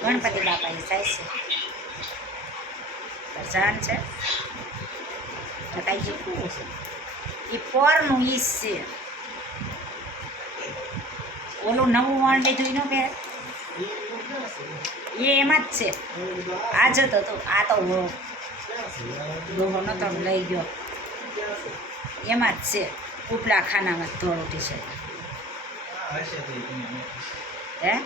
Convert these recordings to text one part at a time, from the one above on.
ગણપતિ બાપા એ જાય છે જાણ છે એ પોરનું ઈસ છે ઓલું નવું વણ લીધું એનો કે એ એમાં જ છે આ જતો તો આ તો ડોહો નતો લઈ ગયો એમાં જ છે ઉપલા ખાનામાં ધોળું ટી શર્ટ હે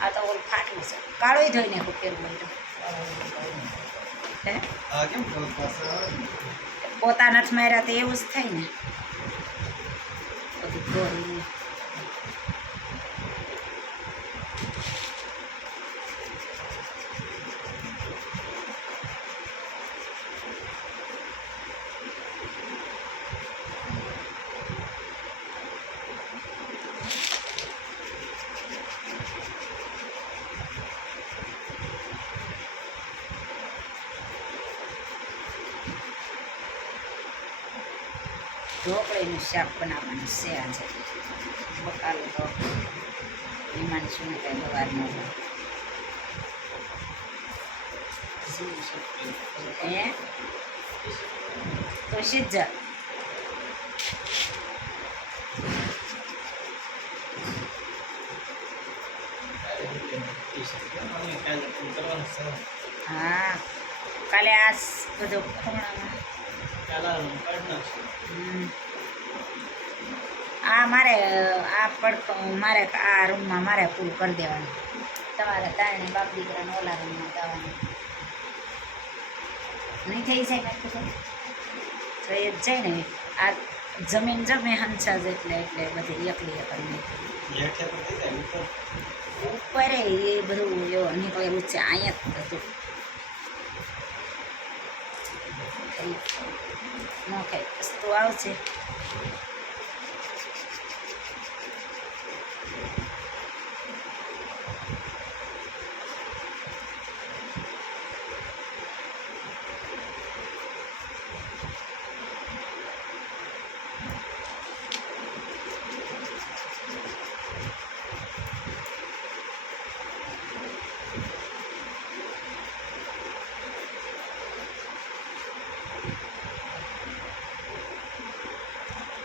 આ તો ઓલું ફાટલું છે કાળું ધોઈને પહેરવું હોય તો હે પોતાના જ માર્યા તો એવું જ થાય ને બધું ધોઈને ઢોકળીનું શાક બનાવવાનું છે આજે બકાલું તો એમાં શું કાંઈ બગાડનું હે તો સિજ્જા હા કાલે આ બધો ખૂણામાં આ મારે આ પડખો મારે આ રૂમમાં મારે પૂરું કરી દેવાનું તમારે તારણે બાપ દીકરાને ઓલા રૂમમાં જવાનું નહીં થઈ જાય મેં કીધું તો એ જ જાય ને આ જમીન જમે હંસા જ એટલે બધી એકલી ઉપર એ બધું એવો નીકળેલું છે અહીંયા જ હતું ન ખાઈ વસ્તુ આવશે